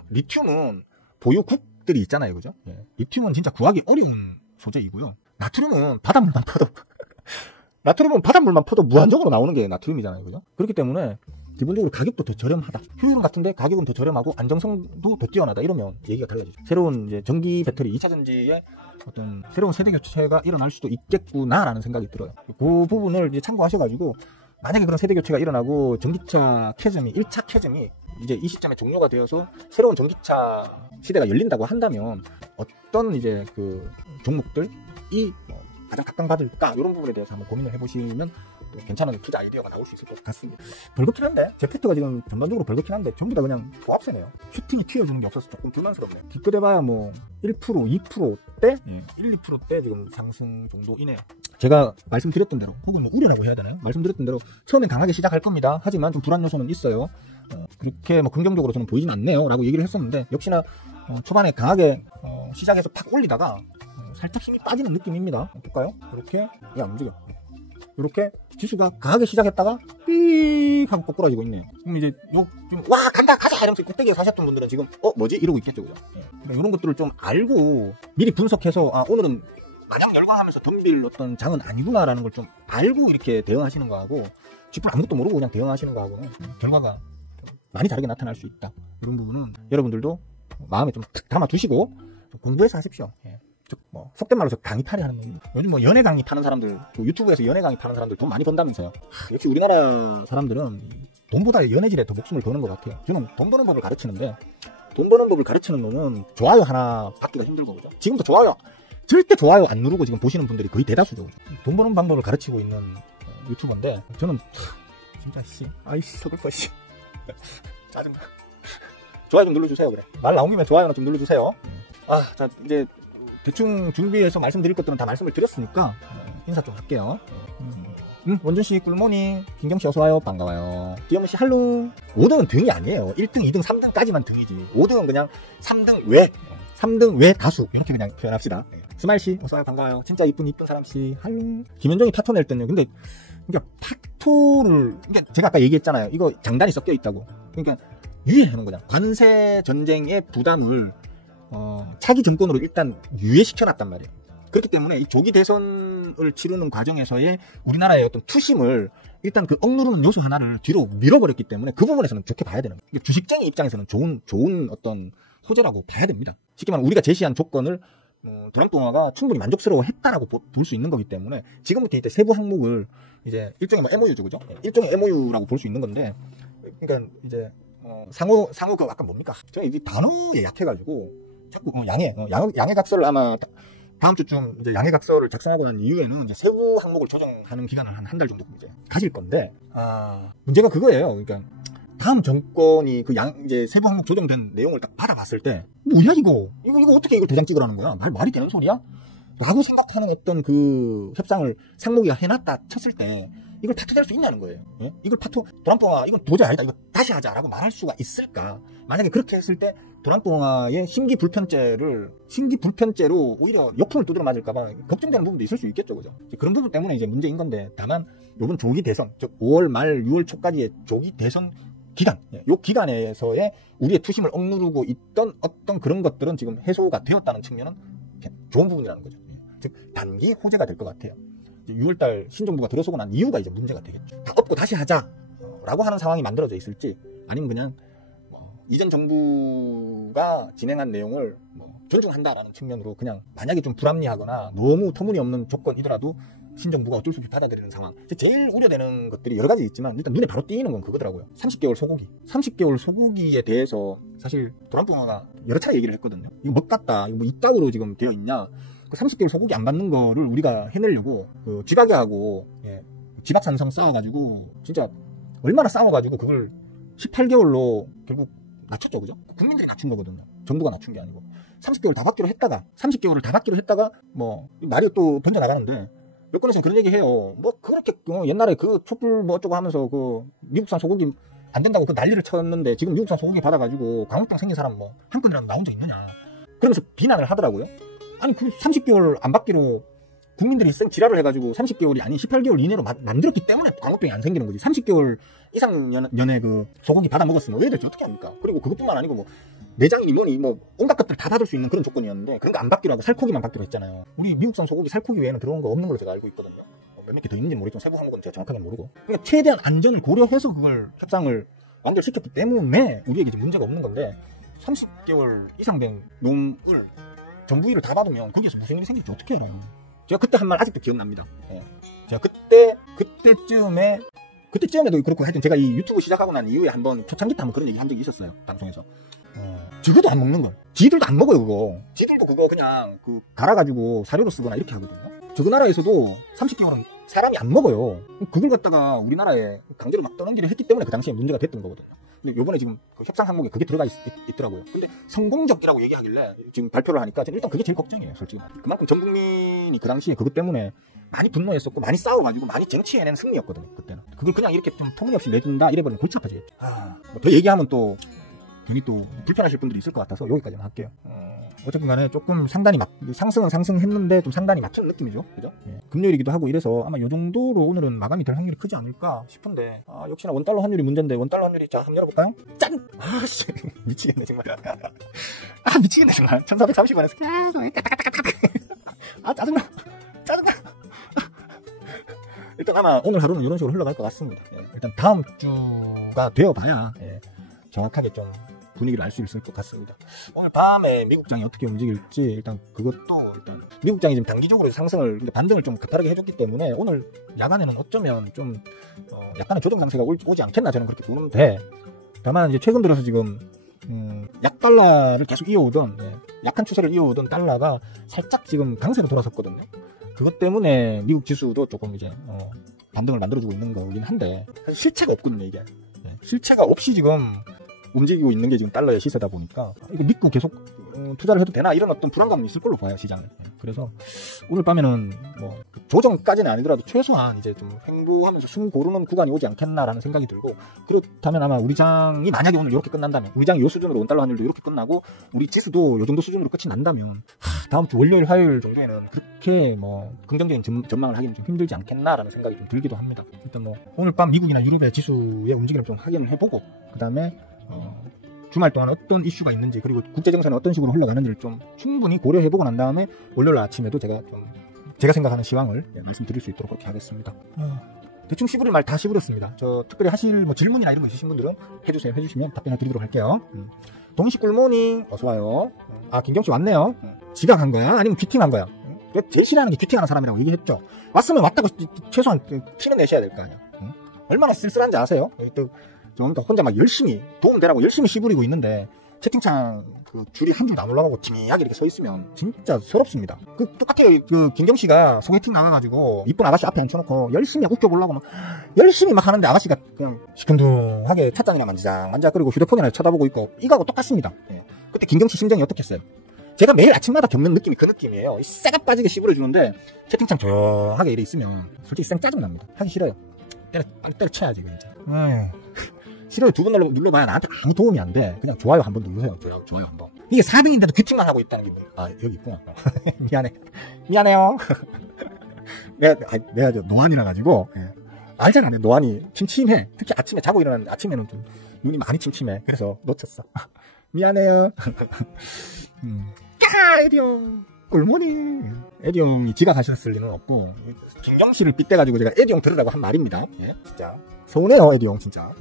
리튬은 보유국들이 있잖아요, 그죠? 리튬은 진짜 구하기 어려운 소재이고요. 나트륨은 바닷물만 퍼도 무한정으로 나오는 게 나트륨이잖아요, 그죠? 그렇기 때문에 기본적으로 가격도 더 저렴하다. 효율은 같은데 가격은 더 저렴하고 안정성도 더 뛰어나다, 이러면 얘기가 달라지죠. 새로운 이제 전기 배터리 2차 전지의 어떤 새로운 세대 교체가 일어날 수도 있겠구나라는 생각이 들어요. 그 부분을 이제 참고하셔가지고, 만약에 그런 세대 교체가 일어나고 전기차 캐즘이 1차 캐즘이 이제 이 시점에 종료가 되어서 새로운 전기차 시대가 열린다고 한다면 어떤 이제 그 종목들이 가장 각광받을까, 이런 부분에 대해서 한번 고민을 해보시면 또 괜찮은 투자 아이디어가 나올 수 있을 것 같습니다. 벌겋긴 한데, 제페트가 지금 전반적으로 벌겋긴 한데 전부 다 그냥 고압세네요. 슈팅이 튀어주는 게 없어서 조금 불만스럽네요. 기껏해봐야 1%, 2%대? 1, 2%대 지금 상승 정도이네요. 제가 말씀드렸던 대로, 혹은 우려라고 해야 되나요? 말씀드렸던 대로 처음엔 강하게 시작할 겁니다. 하지만 좀 불안 요소는 있어요. 그렇게 뭐 긍정적으로 저는 보이진 않네요 라고 얘기를 했었는데, 역시나 초반에 강하게 시작해서 팍 올리다가 살짝 힘이 빠지는 느낌입니다. 볼까요? 이렇게 안 움직여. 이렇게 지수가 강하게 시작했다가 삐 하고 꼬꾸라지고 있네요. 그럼 이제 와 간다 가자 이러면서 꼭대기에 사셨던 분들은 지금 뭐지 이러고 있겠죠, 그죠? 이런 것들을 좀 알고 미리 분석해서 오늘은 마냥 열광하면서 덤빌 어떤 장은 아니구나라는 걸 좀 알고 이렇게 대응하시는 거하고, 쥐뿔 아무것도 모르고 그냥 대응하시는 거하고는 결과가 많이 다르게 나타날 수 있다. 이런 부분은 여러분들도 마음에 좀 담아두시고 좀 공부해서 하십시오. 뭐 속된 말로 강의 탈이 하는 거. 요즘 뭐 연애 강의 타는 사람들, 유튜브에서 연애 강의 타는 사람들 돈 많이 번다면서요. 역시 우리나라 사람들은 돈보다 연애질에 더 목숨을 거는 것 같아요. 저는 돈 버는 법을 가르치는데, 돈 버는 법을 가르치는 놈은 좋아요 하나 받기가 힘들고, 그죠? 지금도 절대 좋아요 안 누르고 지금 보시는 분들이 거의 대다수죠. 그죠? 돈 버는 방법을 가르치고 있는 유튜버인데, 저는 진짜 서글퍼 짜증나. 좋아요 좀 눌러주세요. 그래, 말 나온 김에 좋아요나 좀 눌러주세요. 자 이제 대충 준비해서 말씀드릴 것들은 다 말씀을 드렸으니까 인사 좀 할게요. 원준씨 꿀모닝, 김경씨 어서와요, 반가워요. 기영씨 할로. 5등은 등이 아니에요. 1등, 2등, 3등까지만 등이지. 5등은 그냥 3등 외 다수, 이렇게 그냥 표현합시다. 스마일씨 어서와요, 반가워요. 진짜 이쁜 사람씨 할로. 김현정이 파토 낼 때는, 근데 그러니까 파토를, 그러니까 제가 아까 얘기했잖아요. 이거 장단이 섞여 있다고. 그러니까 유예하는 거잖아. 관세 전쟁의 부담을 차기 정권으로 일단 유예시켜놨단 말이에요. 그렇기 때문에 이 조기 대선을 치르는 과정에서의 우리나라의 어떤 투심을 일단 그 억누르는 요소 하나를 뒤로 밀어버렸기 때문에 그 부분에서는 좋게 봐야 되는 거예요. 주식장의 입장에서는 좋은 어떤 호재라고 봐야 됩니다. 쉽게 말하면 우리가 제시한 조건을 도남동화가 충분히 만족스러워했다라고 볼 수 있는 거기 때문에 지금부터 이제 세부 항목을 이제 일종의 뭐 MOU죠, 그죠? 일종의 MOU라고 볼 수 있는 건데, 그러니까 이제 상호 그 아까 뭡니까? 제가 이 단어에 약해가지고 자꾸 양해 작서를 아마 다음 주쯤 이제 양해 작서를 작성하고 난 이후에는 이제 세부 항목을 조정하는 기간을 한 달 정도 이제 가질 건데, 문제가 그거예요. 그러니까 다음 정권이 이제 세부 항목 조정된 내용을 딱 받아봤을 때, 뭐야 이거 어떻게 이걸 도장 찍으라는 거야? 말이 되는 소리야? 라고 생각하는 어떤 그 협상을 상목이가 해놨다 쳤을 때 이걸 파토될 수 있냐는 거예요. 예? 이걸 도남동화 이건 도저히 아니다, 이거 다시 하자라고 말할 수가 있을까? 만약에 그렇게 했을 때 도남동화의 심기불편죄로 오히려 역풍을 두드려 맞을까봐 걱정되는 부분도 있을 수 있겠죠, 그죠? 그런 부분 때문에 이제 문제인 건데, 다만 요번 조기 대선, 즉 5월 말 6월 초까지의 조기 대선 기간, 요 기간에서의 우리의 투심을 억누르고 있던 어떤 그런 것들은 지금 해소가 되었다는 측면은 좋은 부분이라는 거죠. 즉 단기 호재가 될 것 같아요. 6월달 신정부가 들어서고 난 이유가 이제 문제가 되겠죠. 다 엎고 다시 하자라고 하는 상황이 만들어져 있을지, 아니면 그냥 이전 정부가 진행한 내용을 존중한다라는 측면으로 그냥 만약에 좀 불합리하거나 너무 터무니없는 조건이더라도 신정부가 어쩔 수 없이 받아들이는 상황. 제일 우려되는 것들이 여러 가지 있지만 일단 눈에 바로 띄는 건 그거더라고요. 30개월 소고기에 대해서 사실 도남동화가 여러 차례 얘기를 했거든요. 이거 뭐 같다, 이거 뭐 이따구로 지금 되어 있냐. 그 30개월 소고기 안 받는 거를 우리가 해내려고 지박이하고 지박산성 싸워가지고 진짜 얼마나 싸워가지고 그걸 18개월로 결국 낮췄죠, 그죠? 국민들이 낮춘 거거든요. 정부가 낮춘 게 아니고. 30개월을 다 받기로 했다가 뭐 말이 또 번져 나가는데, 여권에서는 그런 얘기 해요. 뭐 그렇게 옛날에 그 촛불 뭐 어쩌고 하면서 그 미국산 소고기 안 된다고 그 난리를 쳤는데 지금 미국산 소고기 받아가지고 광우병 생긴 사람 뭐 한 건이라도 나온 적 있느냐, 그러면서 비난을 하더라고요. 아니 그 30개월 안 받기로 국민들이 지랄을 해가지고 30개월이 아닌 18개월 이내로 만들었기 때문에 광우병이 안 생기는 거지. 30개월 이상 연애 그 소고기 받아 먹었으면 왜 될지 어떻게 합니까? 그리고 그것뿐만 아니고 뭐 내장이니 뭐니 뭐 온갖 것들 다 받을 수 있는 그런 조건이었는데, 그런 거 안 받기로 하고 살코기만 받기로 했잖아요. 우리 미국산 소고기 살코기 외에는 들어온 거 없는 걸로 제가 알고 있거든요. 몇몇 개 더 있는지 모르겠지만 세부 항목은 제가 정확하게 모르고, 그러니까 최대한 안전을 고려해서 그걸 협상을 완결시켰기 때문에 우리에게 이제 문제가 없는 건데, 30개월 이상 된 놈을 정부위를 다 받으면 거기서 무슨 일이 생길지 어떻게 알아요? 제가 그때 한 말 아직도 기억납니다. 제가 그때쯤에도 그렇고, 하여튼 제가 이 유튜브 시작하고 난 이후에 한번 초창기 때 한번 그런 얘기 한 적이 있었어요, 방송에서. 적어도 안 먹는 걸. 지들도 안 먹어요, 그거. 지들도 그거 그냥 갈아가지고 사료로 쓰거나 이렇게 하거든요. 저 그 나라에서도 30개월은 사람이 안 먹어요. 그걸 갖다가 우리나라에 강제로 막 떠넘기를 했기 때문에 그 당시에 문제가 됐던 거거든요. 근데 요번에 지금 그 협상 항목에 그게 들어가 있더라고요. 근데 성공적이라고 얘기하길래 지금 발표를 하니까 일단 그게 제일 걱정이에요, 솔직히. 그만큼 전 국민이 그 당시에 그것 때문에 많이 분노했었고 많이 싸워가지고 많이 쟁취해낸 승리였거든요. 그때는. 그걸 그냥 이렇게 좀 터무니없이 내준다 이래버리면 골치 아파지겠죠. 뭐더 얘기하면 또 괜히 또 불편하실 분들이 있을 것 같아서 여기까지만 할게요. 어쨌든 간에 조금 상단이 상승은 상승했는데 좀 상단이 맞춘 느낌이죠. 그죠? 예. 금요일이기도 하고 이래서 아마 요 정도로 오늘은 마감이 될 확률이 크지 않을까 싶은데, 역시나 원달러 환율이 문제인데, 원달러 환율이, 자, 한번 열어볼까요? 짠! 아씨, 미치겠네, 정말. 미치겠네, 정말. 1430원에서 계속, 짜증나. 일단 아마 오늘 하루는 이런 식으로 흘러갈 것 같습니다. 예. 일단 다음 주가 되어봐야, 예. 정확하게 좀 분위기를 알 수 있을 것 같습니다. 오늘 밤에 미국장이 어떻게 움직일지 일단 그것도 일단 미국장이 지금 단기적으로 상승을 반등을 좀 가파르게 해줬기 때문에 오늘 야간에는 어쩌면 좀 약간의 조정 상세가 오지 않겠나 저는 그렇게 보는데, 다만 이제 최근 들어서 지금 약달러를 계속 이어오던 약한 추세를 이어오던 달러가 살짝 지금 강세로 돌아섰거든요. 그것 때문에 미국 지수도 조금 이제 반등을 만들어주고 있는 거긴 한데 사실 실체가 없거든요. 이게 실체가 없이 지금 움직이고 있는 게 지금 달러의 시세다 보니까 이거 믿고 계속 투자를 해도 되나 이런 어떤 불안감은 있을 걸로 봐요, 시장은. 그래서 오늘 밤에는 뭐 조정까지는 아니더라도 최소한 이제 좀 횡보하면서 숨 고르는 구간이 오지 않겠나라는 생각이 들고, 그렇다면 아마 우리 장이 만약에 오늘 이렇게 끝난다면, 우리 장이 이 수준으로 원달러 환율도 이렇게 끝나고 우리 지수도 이 정도 수준으로 끝이 난다면 다음 주 월요일 화요일 정도에는 그렇게 뭐 긍정적인 전망을 하기는 좀 힘들지 않겠나라는 생각이 좀 들기도 합니다. 일단 뭐 오늘 밤 미국이나 유럽의 지수의 움직임을 좀 확인을 해보고, 그 다음에 주말 동안 어떤 이슈가 있는지, 그리고 국제정세는 어떤 식으로 흘러가는지를 좀 충분히 고려해보고 난 다음에 월요일 아침에도 제가 생각하는 시황을 말씀드릴 수 있도록 그렇게 하겠습니다. 대충 씹으릴 말 다 씹으렸습니다. 저 특별히 하실 뭐 질문이나 이런 거 있으신 분들은 해주시면 답변을 드리도록 할게요. 동식 꿀모닝 어서와요. 김경씨 왔네요. 지각한 거야? 아니면 귀팅한 거야? 제일 싫어하는 게 귀팅하는 사람이라고 얘기했죠. 왔으면 왔다고 최소한 티는 내셔야 될 거 아니야. 얼마나 쓸쓸한지 아세요? 그러니까 혼자 막 열심히 도움되라고 열심히 씹으리고 있는데 채팅창 그 줄이 한 줄 안 올라가고 팅하게 이렇게 서 있으면 진짜 서럽습니다. 똑같아요. 김경씨가 소개팅 나가가지고 이쁜 아가씨 앞에 앉혀놓고 열심히 웃겨보려고 막 열심히 막 하는데 아가씨가 그냥 시큰둥하게 찻잔이나 만지작거리고 휴대폰이나 쳐다보고 있고, 이거하고 똑같습니다. 그때 김경씨 심정이 어떻겠어요? 제가 매일 아침마다 겪는 느낌이 그 느낌이에요. 쎄가 빠지게 씹으려주는데 채팅창 조용하게 이래 있으면 솔직히 쌩 짜증납니다. 하기 싫어요. 때려쳐야지 진짜. 싫어요. 2번 눌러봐야 나한테 아무 도움이 안 돼. 그냥 좋아요 한번 누르세요. 좋아요 한번. 이게 4등인데도 귀팅만 하고 있다는 게 뭐야. 여기 있구나. 미안해요. 내가 노안이라 가지고 알잖아. 노안이 침침해. 특히 아침에 자고 일어나는데 아침에는 좀 눈이 많이 침침해. 그래서 놓쳤어. 미안해요. 에디형 꿀모닝. 에디형이 지각하셨을 리는 없고 김경씨를 빗대가지고 제가 에디형 들으라고 한 말입니다. 진짜 서운해요, 에디형 진짜.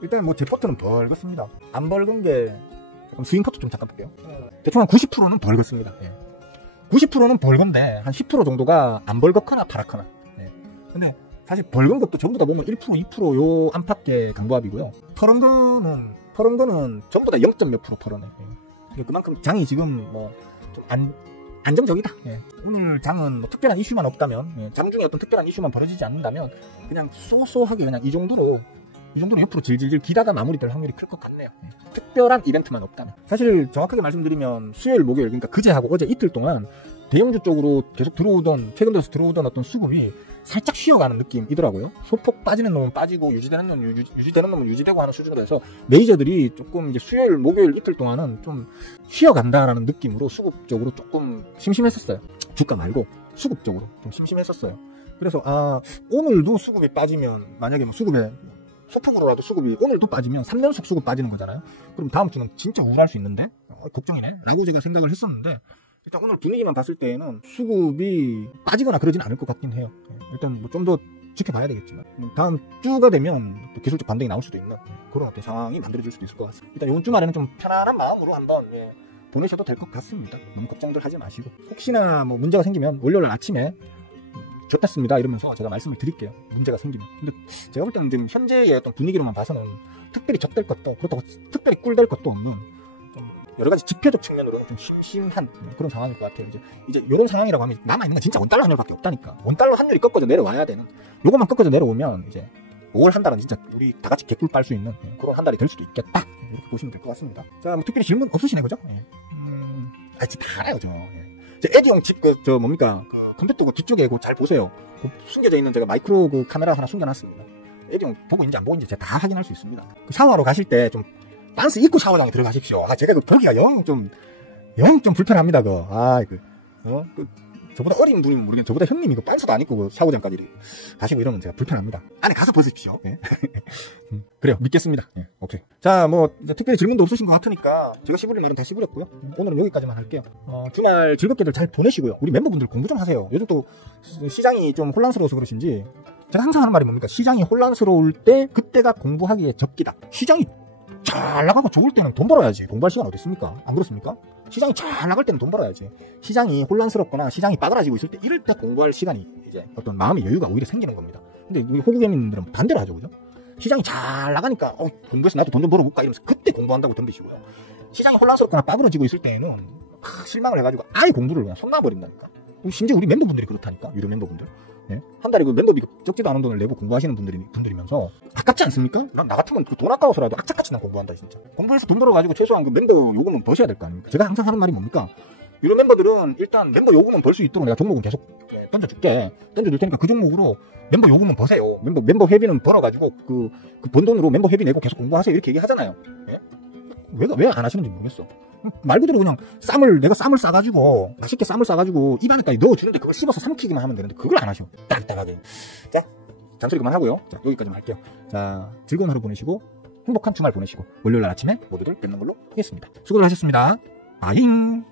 일단 뭐 제 포트는 벌겋습니다. 안 벌건 게 조금 스윙 포트 좀 잠깐 볼게요. 대충 한 90%는 벌겋습니다. 90%는 벌건데 한 10% 정도가 안 벌겋거나 파랗거나. 근데 사실 벌건 것도 전부 다 보면 1%, 2% 요 안팎의 강보합이고요. 퍼런 거는 전부 다 0. 몇 % 퍼러네. 그만큼 장이 지금 뭐 좀 안정적이다. 오늘 장은 뭐 특별한 이슈만 없다면, 장중에 어떤 특별한 이슈만 벌어지지 않는다면 그냥 쏘쏘하게 그냥 이 정도로 옆으로 질질질 기다가 마무리될 확률이 클 것 같네요. 특별한 이벤트만 없다면. 사실 정확하게 말씀드리면 수요일 목요일, 그러니까 그제하고 어제 이틀 동안 대형주 쪽으로 계속 최근 들어서 들어오던 어떤 수급이 살짝 쉬어가는 느낌이더라고요. 소폭 빠지는 놈은 빠지고 유지되는 놈은 유지되고 하는 수준으로 해서 메이저들이 조금 이제 수요일 목요일 이틀 동안은 좀 쉬어간다라는 느낌으로 수급적으로 조금 심심했었어요. 주가 말고 수급적으로 좀 심심했었어요. 그래서 오늘도 수급이 빠지면, 만약에 뭐 소폭으로라도 수급이 오늘도 빠지면 3연속 수급 빠지는 거잖아요. 그럼 다음 주는 진짜 우울할 수 있는데 걱정이네 라고 제가 생각을 했었는데, 일단 오늘 분위기만 봤을 때에는 수급이 빠지거나 그러진 않을 것 같긴 해요. 일단 뭐 좀 더 지켜봐야 되겠지만 다음 주가 되면 또 기술적 반등이 나올 수도 있는 그런 어떤 상황이 만들어질 수도 있을 것 같습니다. 일단 이번 주말에는 좀 편안한 마음으로 한번 보내셔도 될 것 같습니다. 너무 걱정들 하지 마시고, 혹시나 뭐 문제가 생기면 월요일 아침에 좋겠습니다 이러면서 제가 말씀을 드릴게요. 문제가 생기면. 근데 제가 볼 때는 지금 현재의 어떤 분위기로만 봐서는 특별히 적될 것도, 그렇다고 특별히 꿀될 것도 없는 좀 여러 가지 지표적 측면으로는 좀 심심한 그런 상황일 것 같아요. 이제 이런 상황이라고 하면 남아있는 건 진짜 원달러 환율밖에 없다니까. 원달러 환율이 꺾어져 내려와야 되는, 요것만 꺾어져 내려오면 이제 5월 한 달은 진짜 우리 다 같이 개꿀 빨 수 있는 그런 한 달이 될 수도 있겠다. 이렇게 보시면 될 것 같습니다. 자, 뭐 특별히 질문 없으시네, 그죠? 집 다 알아요, 저 에디형 집 뭡니까? 컴퓨터 뒤쪽에 잘 보세요. 숨겨져 있는 제가 마이크로 카메라 하나 숨겨놨습니다. 애들 보고 있는지 안 보고 있는지 제가 다 확인할 수 있습니다. 샤워하러 가실 때 좀 빤스 입고 샤워장에 들어가십시오. 제가 보기가 영 좀 불편합니다. 저보다 어린 분이면 모르겠는데 저보다 형님이 빤스도 안 입고 샤워장까지 가시고 이러면 제가 불편합니다. 안에 가서 벗으십시오. 예. 그래요. 믿겠습니다. 예, 오케이. 자, 특별히 질문도 없으신 것 같으니까 제가 씹을 말은 다 씹으렸고요. 오늘은 여기까지만 할게요. 주말 즐겁게들 잘 보내시고요. 우리 멤버분들 공부 좀 하세요. 요즘 또 시장이 좀 혼란스러워서 그러신지 제가 항상 하는 말이 뭡니까? 시장이 혼란스러울 때 그때가 공부하기에 적기다. 시장이 잘 나가고 좋을 때는 돈 벌어야지. 공부할 시간 어디 있습니까? 안 그렇습니까? 시장이 잘 나갈 때는 돈 벌어야지. 시장이 혼란스럽거나 시장이 빠그라지고 있을 때 이럴 때 공부할 시간이 이제 어떤 마음의 여유가 오히려 생기는 겁니다. 근데 우리 호구개민들은 반대로 하죠, 그죠? 시장이 잘 나가니까 공부해서 나도 돈 좀 벌어볼까 이러면서 그때 공부한다고 덤비시고요. 시장이 혼란스럽거나 빠그라지고 있을 때는 실망을 해가지고 아예 공부를 그냥 손 놔버린다니까. 심지어 우리 멤버분들이 그렇다니까. 유료 멤버분들. 네? 한 달에 멤버비 적지도 않은 돈을 내고 공부하시는 분들이면서 아깝지 않습니까? 나 같으면 돈 아까워서라도 악착같이 난 공부한다 진짜. 공부해서 돈 벌어가지고 최소한 멤버 요금은 버셔야 될 거 아닙니까? 제가 항상 하는 말이 뭡니까? 유료 멤버들은 일단 멤버 요금은 벌 수 있도록 내가 종목은 계속 던져줄 테니까 그 종목으로 멤버 요금은 버세요. 멤버 회비는 벌어가지고 그 번 돈으로 멤버 회비 내고 계속 공부하세요 이렇게 얘기하잖아요. 예? 왜 안 하시는지 모르겠어. 말 그대로 그냥 내가 쌈을 싸가지고 맛있게 쌈을 싸가지고 입안에까지 넣어주는데 그걸 씹어서 삼키기만 하면 되는데 그걸 안 하셔. 딱딱하게. 자, 잔소리 그만하고요. 자, 여기까지만 할게요. 자, 즐거운 하루 보내시고 행복한 주말 보내시고 월요일 날 아침에 모두들 뵙는 걸로 하겠습니다. 수고들 하셨습니다. 바잉.